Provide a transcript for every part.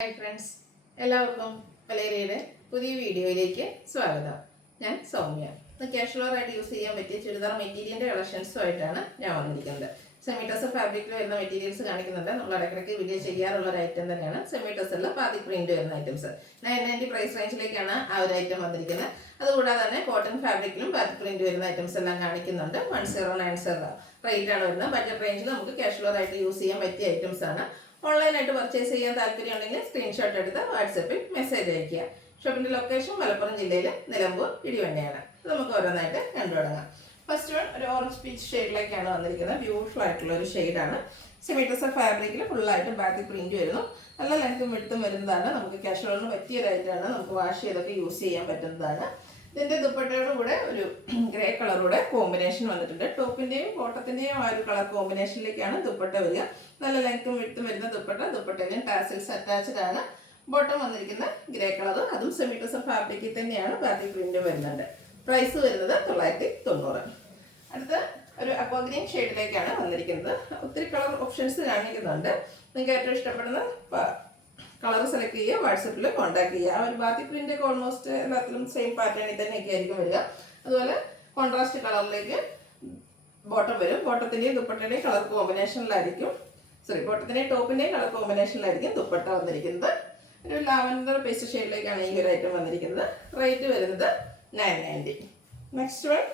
Hi friends, എല്ലാവർക്കും വലേറിയയുടെ പുതിയ വീഡിയോയിലേക്ക് സ്വാഗതം. ഞാൻ സൗമ്യ. ഇന്ന് കാഷ്വലറായിട്ട് യൂസ് ചെയ്യാൻ പറ്റിയ ചുരിദാർ മെറ്റീരിയലിൻ്റെ കളക്ഷൻസുമായിട്ടാണ് ഞാൻ വന്നിരിക്കുന്നത്. സെമി ടസർ ഫാബ്രിക്കിൽ വരുന്ന മെറ്റീരിയൽസ് കാണിക്കുന്നുണ്ട്. നമ്മൾ ഇടയ്ക്കിടയ്ക്ക് വീഡിയോ ചെയ്യാറുള്ള ഒരു ഐറ്റം തന്നെയാണ് സെമി ടസറിൽ ബാത്തിക് പ്രിന്റ് വരുന്ന ഐറ്റംസ്. 990 പ്രൈസ് റേഞ്ചിലേക്കാണ് ആ ഒരു ഐറ്റം വന്നിരിക്കുന്നത്. അതുകൂടാതെ തന്നെ കോട്ടൺ ഫാബ്രിക്കിലും ബാത്തിക് പ്രിന്റ് വരുന്ന ഐറ്റംസ് എല്ലാം കാണിക്കുന്നുണ്ട്. 1090 റേറ്റ് ആണ് വരുന്നത്. ബഡ്ജറ്റ് റേഞ്ചിൽ നമുക്ക് കാഷ്വലറായിട്ട് യൂസ് ചെയ്യാൻ പറ്റിയ ഐറ്റംസ് ആണ്. ഓൺലൈനായിട്ട് പർച്ചേസ് ചെയ്യാൻ താല്പര്യം ഉണ്ടെങ്കിൽ സ്ക്രീൻഷോട്ട് എടുത്ത് വാട്സപ്പിൽ മെസ്സേജ് അയയ്ക്കുക. ഷോപ്പിന്റെ ലൊക്കേഷൻ മലപ്പുറം ജില്ലയിൽ നിലമ്പൂർ ഇടിവണ്ണയാണ്. നമുക്ക് ഓരോന്നായിട്ട് കണ്ടു തുടങ്ങാം. ഫസ്റ്റ് വൺ ഒരു ഓറഞ്ച് പീച്ച് ഷെയ്ഡിലേക്കാണ് വന്നിരിക്കുന്നത്. ബ്യൂട്ടിഫുൾ ആയിട്ടുള്ള ഒരു ഷെയ്ഡാണ്. സെമി ടസർ ഫാബ്രിക്കിൽ ഫുള്ളായിട്ട് ബാത്തിക് പ്രിന്റ് വരുന്നു. നല്ല ലെങ്ത്തും വിഡ്ത്തും വരുന്നതാണ്. നമുക്ക് കാഷ്വലിന് പറ്റിയൊരായിട്ടാണ്. നമുക്ക് വാഷ് ചെയ്തൊക്കെ യൂസ് ചെയ്യാൻ പറ്റുന്നതാണ്. ഇതിന്റെ ദുപ്പട്ടയുടെ കൂടെ ഒരു ഗ്രേ കളറൂടെ കോമ്പിനേഷൻ വന്നിട്ടുണ്ട്. ടോപ്പിന്റെയും ബോട്ടത്തിന്റെയും ആ ഒരു കളർ കോമ്പിനേഷനിലേക്കാണ് ദുപ്പട്ട വരിക. നല്ല ലെങ്ത്തും വിഡ്ത്തും വരുന്ന ദുപ്പട്ടയിലും ടാസൽസ് അറ്റാച്ച്ഡ് ആണ്. ബോട്ടം വന്നിരിക്കുന്ന ഗ്രേ കളർ, അതും സെമി ടസർ ഫാബ്രിക്കിൽ തന്നെയാണ് ബാത്തിക് പ്രിന്റ് വരുന്നുണ്ട്. പ്രൈസ് വരുന്നത് 990. അടുത്ത ഒരു അക്വാഗ്രീൻ ഷെയ്ഡിലേക്കാണ് വന്നിരിക്കുന്നത്. ഒത്തിരി കളർ ഓപ്ഷൻസ് കാണിക്കുന്നുണ്ട്. നിങ്ങൾക്ക് ഏറ്റവും ഇഷ്ടപ്പെടുന്ന കളർ സെലക്ട് ചെയ്യുക, വാട്സപ്പിൽ കോൺടാക്ട് ചെയ്യുക. ആ ഒരു ബാത്തിക് പ്രിന്റ് ഒക്കെ ഓൾമോസ്റ്റ് എല്ലാത്തിലും സെയിം പാറ്റേണിൽ തന്നെയൊക്കെ ആയിരിക്കും വരിക. അതുപോലെ കോൺട്രാസ്റ്റ് കളറിലേക്ക് ബോട്ടം വരും. ബോട്ടത്തിന്റെയും ദുപ്പട്ടയുടെയും കളർ കോമ്പിനേഷനിലായിരിക്കും, ബോട്ടത്തിന്റെയും ടോപ്പിന്റെയും കളർ കോമ്പിനേഷനിലായിരിക്കും ദുപ്പട്ട വന്നിരിക്കുന്നത്. ഒരു ലാവൻഡർ പേസ്റ്റ് ഷെയ്ഡിലേക്കാണ് ഈ ഒരു ഐറ്റം വന്നിരിക്കുന്നത്. റേറ്റ് വരുന്നത് 990. നെക്സ്റ്റ് വൺ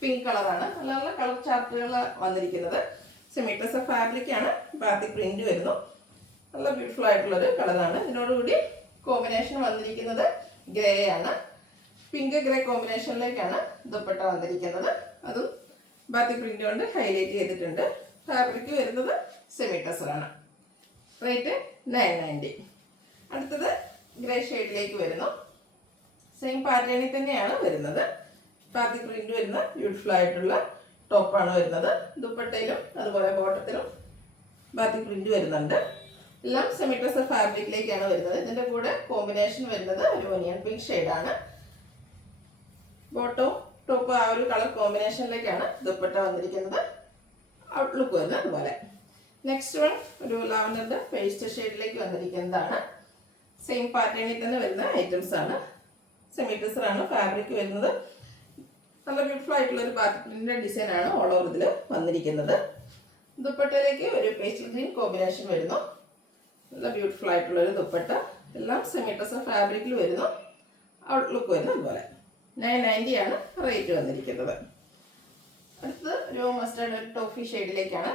പിങ്ക് കളറാണ്. നല്ല നല്ല കളർ ചാർട്ടുകൾ വന്നിരിക്കുന്നത്. സെമി ടസർ ഫാബ്രിക്കാണ്. ബാത്തിക് പ്രിന്റ് വരുന്നു. നല്ല ബ്യൂട്ടിഫുൾ ആയിട്ടുള്ളൊരു കളറാണ്. ഇതിനോടുകൂടി കോമ്പിനേഷൻ വന്നിരിക്കുന്നത് ഗ്രേ ആണ്. പിങ്ക് ഗ്രേ കോമ്പിനേഷനിലേക്കാണ് ദുപ്പട്ട വന്നിരിക്കുന്നത്. അതും ബാത്തിക് പ്രിന്റ് കൊണ്ട് ഹൈലൈറ്റ് ചെയ്തിട്ടുണ്ട്. ഫാബ്രിക് വരുന്നത് സെമി ടസർ ആണ്. റേറ്റ് 990. അടുത്തത് ഗ്രേ ഷെയ്ഡിലേക്ക് വരുന്നു. സെയിം പാറ്റേണിൽ തന്നെയാണ് വരുന്നത്. ബാത്തിക് പ്രിന്റ് വരുന്ന ബ്യൂട്ടിഫുൾ ആയിട്ടുള്ള ടോപ്പാണ് വരുന്നത്. ദുപ്പട്ടയിലും അതുപോലെ ബോട്ടത്തിലും ബാത്തിക് പ്രിന്റ് വരുന്നുണ്ട്. എല്ലാം സെമി ടസർ ഫാബ്രിക്കിലേക്കാണ് വരുന്നത്. ഇതിന്റെ കൂടെ കോമ്പിനേഷൻ വരുന്നത് ഒരു ഒനിയൻ പിങ്ക് ഷെയ്ഡാണ്. ബോട്ടവും ടോപ്പ് ആ ഒരു കളർ കോമ്പിനേഷനിലേക്കാണ് ദുപ്പട്ട വന്നിരിക്കുന്നത്. ഔട്ട്ലുക്ക് വരുന്നത് അതുപോലെ. നെക്സ്റ്റ് വൺ ഒരു ലാവൻഡറിന്റെ പേസ്റ്റ് ഷെയ്ഡിലേക്ക് വന്നിരിക്കുന്നതാണ്. സെയിം പാറ്റേണിൽ തന്നെ വരുന്ന ഐറ്റംസ് ആണ്. സെമി ടസർ ആണ് ഫാബ്രിക് വരുന്നത്. നല്ല ബ്യൂട്ടിഫുൾ ആയിട്ടുള്ള ഒരു ബാത്തിക് പ്രിന്റിന്റെ ഡിസൈൻ ആണ് ഓൾ ഓവർ ഇതിൽ വന്നിരിക്കുന്നത്. ദുപ്പട്ടയിലേക്ക് ഒരു പേസ്റ്റൽ ഗ്രീൻ കോമ്പിനേഷൻ വരുന്നു. നല്ല ബ്യൂട്ടിഫുൾ ആയിട്ടുള്ള ഒരു ദുപ്പട്ട. എല്ലാം സെമി ടസർ ഫാബ്രിക്കിൽ വരുന്നു. ഔട്ട്ലുക്ക് വരുന്നത് അതുപോലെ. 990 ആണ് റേറ്റ് വന്നിരിക്കുന്നത്. അടുത്തത് ഒരു മസ്റ്റേർഡ് ടോഫി ഷെയ്ഡിലേക്കാണ്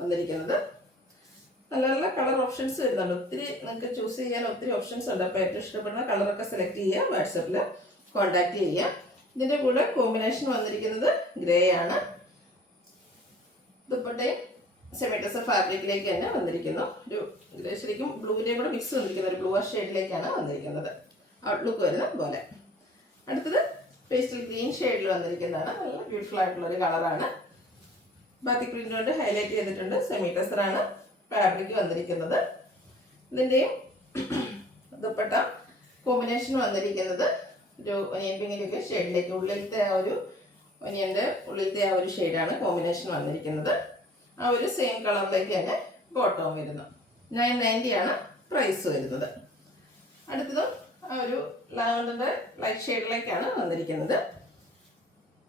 വന്നിരിക്കുന്നത്. നല്ല നല്ല കളർ ഓപ്ഷൻസ് വരുന്നുണ്ട്. ഒത്തിരി നിങ്ങൾക്ക് ചൂസ് ചെയ്യാൻ ഒത്തിരി ഓപ്ഷൻസ് ഉണ്ട്. അപ്പോൾ ഏറ്റവും ഇഷ്ടപ്പെടുന്ന കളറൊക്കെ സെലക്ട് ചെയ്യുക, വാട്സപ്പിൽ കോൺടാക്ട് ചെയ്യുക. ഇതിൻ്റെ കൂടെ കോമ്പിനേഷൻ വന്നിരിക്കുന്നത് ഗ്രേ ആണ്. ദുപ്പട്ടയും സെമി ടസർ ഫാബ്രിക്കിലേക്ക് തന്നെ വന്നിരിക്കുന്നു. ഒരു ഗ്രേ ശരിക്കും ബ്ലൂവിൻ്റെയും കൂടെ മിക്സ് വന്നിരിക്കുന്ന ഒരു ബ്ലൂ ഷെയ്ഡിലേക്കാണ് വന്നിരിക്കുന്നത്. ഔട്ട്ലുക്ക് വരുന്നത് പോലെ. അടുത്തത് പേസ്റ്റൽ ഗ്രീൻ ഷെയ്ഡിൽ വന്നിരിക്കുന്നതാണ്. നല്ല ബ്യൂട്ടിഫുൾ ആയിട്ടുള്ള ഒരു കളറാണ്. ബാത്തിക് പ്രിന്റ് കൊണ്ട് ഹൈലൈറ്റ് ചെയ്തിട്ടുണ്ട്. സെമി ടസർ ആണ് ഫാബ്രിക് വന്നിരിക്കുന്നത്. ഇതിൻ്റെയും ദുപ്പട്ട കോമ്പിനേഷൻ വന്നിരിക്കുന്നത് ഒരു ഒനിയൻ പിങ്കിൻ്റെ ഷെയ്ഡിലേക്ക്, ഉള്ളിലത്തെ ആ ഒരു ഒനിയൻ്റെ ഉള്ളിലത്തെ ആ ഒരു ഷെയ്ഡാണ് കോമ്പിനേഷൻ വന്നിരിക്കുന്നത്. ആ ഒരു സെയിം കളറിലേക്ക് തന്നെ ബോട്ടവും വരുന്നു. 990 ആണ് പ്രൈസ് വരുന്നത്. അടുത്തതും ആ ഒരു ലാവൻഡറിന്റെ ലൈറ്റ് ഷെയ്ഡിലേക്കാണ് വന്നിരിക്കുന്നത്.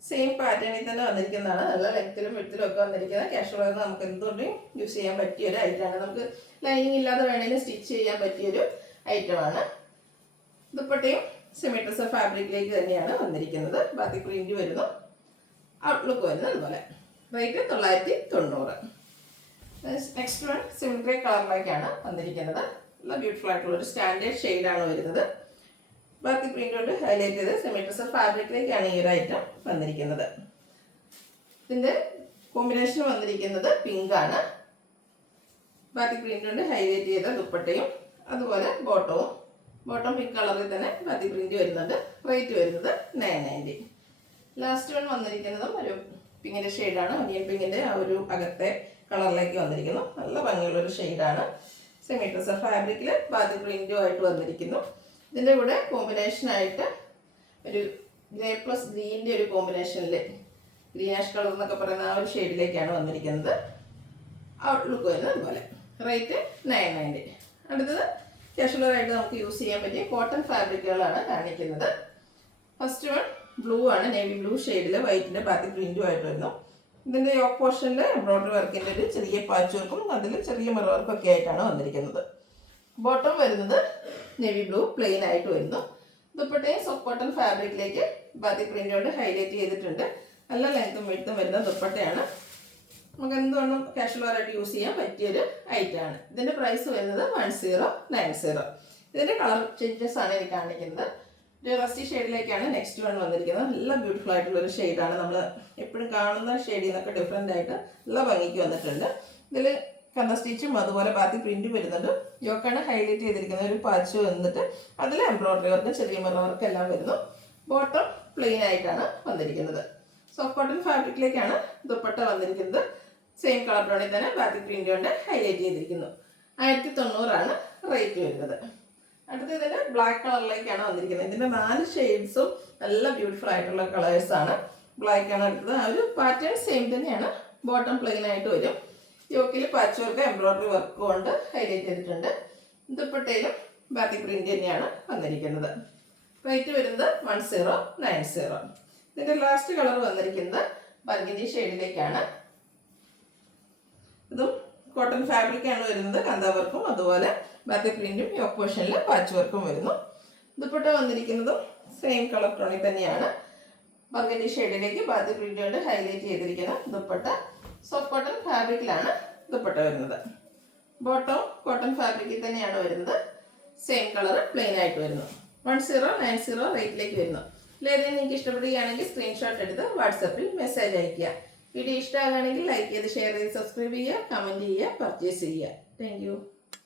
സെയിം പാറ്റേണിൽ തന്നെ വന്നിരിക്കുന്നതാണ്. നല്ല ലെങ്ത്തിലും വിഡ്ത്തിലും ഒക്കെ വന്നിരിക്കുന്നത്. കാഷ്വൽ നമുക്ക് എന്തുകൊണ്ടും യൂസ് ചെയ്യാൻ പറ്റിയൊരു ഐറ്റമാണ്. നമുക്ക് ലൈനിങ് ഇല്ലാതെ വേണമെങ്കിലും സ്റ്റിച്ച് ചെയ്യാൻ പറ്റിയൊരു ഐറ്റമാണ്. ദുപ്പട്ടയും സെമി ടസർ ഫാബ്രിക്കിലേക്ക് തന്നെയാണ് വന്നിരിക്കുന്നത്. ബാത്തിക് പ്രിന്റ് വരുന്നു. ഔട്ട്ലുക്ക് വരുന്നത് അതുപോലെ. Rate 990. Next one similar grey കളറിലേക്കാണ് വന്നിരിക്കുന്നത്. നല്ല ബ്യൂട്ടിഫുൾ ആയിട്ടുള്ള ഒരു സ്റ്റാൻഡേർഡ് ഷെയ്ഡാണ് വരുന്നത്. ബാത്തിക് പ്രിന്റ് കൊണ്ട് ഹൈലൈറ്റ് ചെയ്ത് സെമി ടസർ ഫാബ്രിക്കിലേക്കാണ് ഈ ഒരു ഐറ്റം വന്നിരിക്കുന്നത്. ഇതിന്റെ കോമ്പിനേഷൻ വന്നിരിക്കുന്നത് പിങ്ക് ആണ്. ബാത്തിക് പ്രിന്റ് കൊണ്ട് ഹൈലൈറ്റ് ചെയ്ത ദുപ്പട്ടയും അതുപോലെ ബോട്ടം പിങ്ക് കളറിൽ തന്നെ ബാത്തിക് പ്രിന്റ് വരുന്നുണ്ട്. റേറ്റ് വരുന്നത് 990. ലാസ്റ്റ് വൺ വന്നിരിക്കുന്നതും ഒരു പിങ്കിന്റെ ഷെയ്ഡാണ്. ഒനിയൻ പിങ്കിന്റെ ആ ഒരു അകത്തെ കളറിലേക്ക് വന്നിരിക്കുന്നു. നല്ല ഭംഗിയുള്ളൊരു ഷെയ്ഡാണ്. സെമി ടസർ ഫാബ്രിക്കിൽ ബാത്തിക് പ്രിന്റുമായിട്ട് വന്നിരിക്കുന്നു. ഇതിൻ്റെ കൂടെ കോമ്പിനേഷനായിട്ട് ഒരു ഗ്രേ പ്ലസ് ഗ്രീനിൻ്റെ ഒരു കോമ്പിനേഷനിൽ ഗ്രീനാഷ് കളർ എന്നൊക്കെ പറയുന്ന ആ ഒരു ഷെയ്ഡിലേക്കാണ് വന്നിരിക്കുന്നത്. ഔട്ട്ലുക്ക് വരുന്നത് അതുപോലെ. റേറ്റ് 990. അടുത്തത് കാഷ്വലായിട്ട് നമുക്ക് യൂസ് ചെയ്യാൻ പറ്റിയ കോട്ടൺ ഫാബ്രിക്കുകളാണ് കാണിക്കുന്നത്. ഫസ്റ്റ് വൺ ബ്ലൂ ആണ്, നേവി ബ്ലൂ ഷെയ്ഡിൽ വൈറ്റിൻ്റെ ബാക്കി പ്രിൻറ്റും ആയിട്ട് വരുന്നു. ഇതിൻ്റെ യോക്ക് പോർഷനിൽ എംബ്രോയ്ഡറി വർക്കിൻ്റെ ഒരു ചെറിയ പാച്ച് വർക്കും അതിൽ ചെറിയ മിറർ വർക്കൊക്കെ ആയിട്ടാണ് വന്നിരിക്കുന്നത്. ബോട്ടം വരുന്നത് നേവി ബ്ലൂ പ്ലെയിൻ ആയിട്ട് വരുന്നു. ദുപ്പട്ടയും സോഫ്റ്റ് കോട്ടൺ ഫാബ്രിക്കിലേക്ക് ബാത്തി പ്രിൻ്റ് കൊണ്ട് ഹൈലൈറ്റ് ചെയ്തിട്ടുണ്ട്. നല്ല ലെങ്ത്തും വിഡ്ത്തും വരുന്ന ദുപ്പട്ടയാണ്. നമുക്ക് എന്തുകൊണ്ടും കാഷ്വലായിട്ട് യൂസ് ചെയ്യാൻ പറ്റിയൊരു ഐറ്റമാണ്. ഇതിൻ്റെ പ്രൈസ് വരുന്നത് 1090. ഇതിൻ്റെ കളർ ചേഞ്ചസ് ആണ് എനിക്ക് കാണിക്കുന്നത്. ഒരു റസ്റ്റി ഷെയ്ഡിലേക്കാണ് നെക്സ്റ്റ് വൺ വന്നിരിക്കുന്നത്. നല്ല ബ്യൂട്ടിഫുൾ ആയിട്ടുള്ളൊരു ഷെയ്ഡാണ്. നമ്മൾ എപ്പോഴും കാണുന്ന ഷെയ്ഡിൽ നിന്നൊക്കെ ഡിഫറെൻ്റ് ആയിട്ട് നല്ല ഭംഗിക്ക് വന്നിട്ടുണ്ട്. ഇതിൽ കന്ന സ്റ്റിച്ചും അതുപോലെ ബാത്തി പ്രിൻറ്റും വരുന്നുണ്ട്. യോക്കാണ് ഹൈലൈറ്റ് ചെയ്തിരിക്കുന്ന ഒരു പാച്ച് വന്നിട്ട് അതിൽ എംബ്രോയ്ഡറി വർക്ക് ചെറിയ മിറർ വർക്ക് എല്ലാം വരുന്നു. ബോട്ടം പ്ലെയിൻ ആയിട്ടാണ് വന്നിരിക്കുന്നത്. സോഫ്റ്റ് കോട്ടൺ ഫാബ്രിക്കിലേക്കാണ് ദുപ്പട്ട വന്നിരിക്കുന്നത്. സെയിം കളർ ടോണിൽ തന്നെ ബാത്തി പ്രിൻ്റ് കൊണ്ട് ഹൈലൈറ്റ് ചെയ്തിരിക്കുന്നു. 1090 റേറ്റ് വരുന്നത്. അടുത്ത ഇതിൻ്റെ ബ്ലാക്ക് കളറിലേക്കാണ് വന്നിരിക്കുന്നത്. ഇതിൻ്റെ 4 ഷെയ്ഡ്സും നല്ല ബ്യൂട്ടിഫുൾ ആയിട്ടുള്ള കളേഴ്സാണ്. ബ്ലാക്ക് ആണ് എടുത്തത്. ആ ഒരു പാറ്റേൺ സെയിം തന്നെയാണ്. ബോട്ടം പ്ലെയിൻ ആയിട്ട് വരും. യോക്കിൽ പാച്ച് വർക്ക് എംബ്രോയ്ഡറി വർക്ക് കൊണ്ട് ഹൈലൈറ്റ് ചെയ്തിട്ടുണ്ട്. ദുപ്പട്ടയിലും ബാത്തി പ്രിൻ്റ് തന്നെയാണ് വന്നിരിക്കുന്നത്. റേറ്റ് വരുന്നത് 1090. ഇതിൻ്റെ ലാസ്റ്റ് കളർ വന്നിരിക്കുന്നത് ബർഗൻഡി ഷെയ്ഡിലേക്കാണ്. ഇതും കോട്ടൺ ഫാബ്രിക്കാണ് വരുന്നത്. കന്ത വർക്കും അതുപോലെ ബാത്തി പ്രിന്റും യോക്ക് പോർഷനിൽ പാച്ച് വർക്കും വരുന്നു. ദുപ്പട്ട വന്നിരിക്കുന്നതും സെയിം കളർ ടോണിൽ തന്നെയാണ്. ബർഗൻഡി ഷെയ്ഡിലേക്ക് ബാത്തി പ്രിന്റ് കൊണ്ട് ഹൈലൈറ്റ് ചെയ്തിരിക്കുന്ന ദുപ്പട്ട. സോഫ്റ്റ് കോട്ടൺ ഫാബ്രിക്കിലാണ് ദുപ്പട്ട വരുന്നത്. ബോട്ടം കോട്ടൺ ഫാബ്രിക്കിൽ തന്നെയാണ് വരുന്നത്. സെയിം കളർ പ്ലെയിൻ ആയിട്ട് വരുന്നു. 1090 റേറ്റിലേക്ക് വരുന്നു. ഇതിലേതെങ്കിലും നിങ്ങൾക്ക് ഇഷ്ടപ്പെടുകയാണെങ്കിൽ സ്ക്രീൻഷോട്ട് എടുത്ത് വാട്സപ്പിൽ മെസ്സേജ് അയയ്ക്കുക. വീഡിയോ ഇഷ്ടമാകുകയാണെങ്കിൽ ലൈക്ക് ചെയ്ത് ഷെയർ ചെയ്ത് സബ്സ്ക്രൈബ് ചെയ്യുക, കമൻറ്റ് ചെയ്യുക, പർച്ചേസ് ചെയ്യുക. താങ്ക്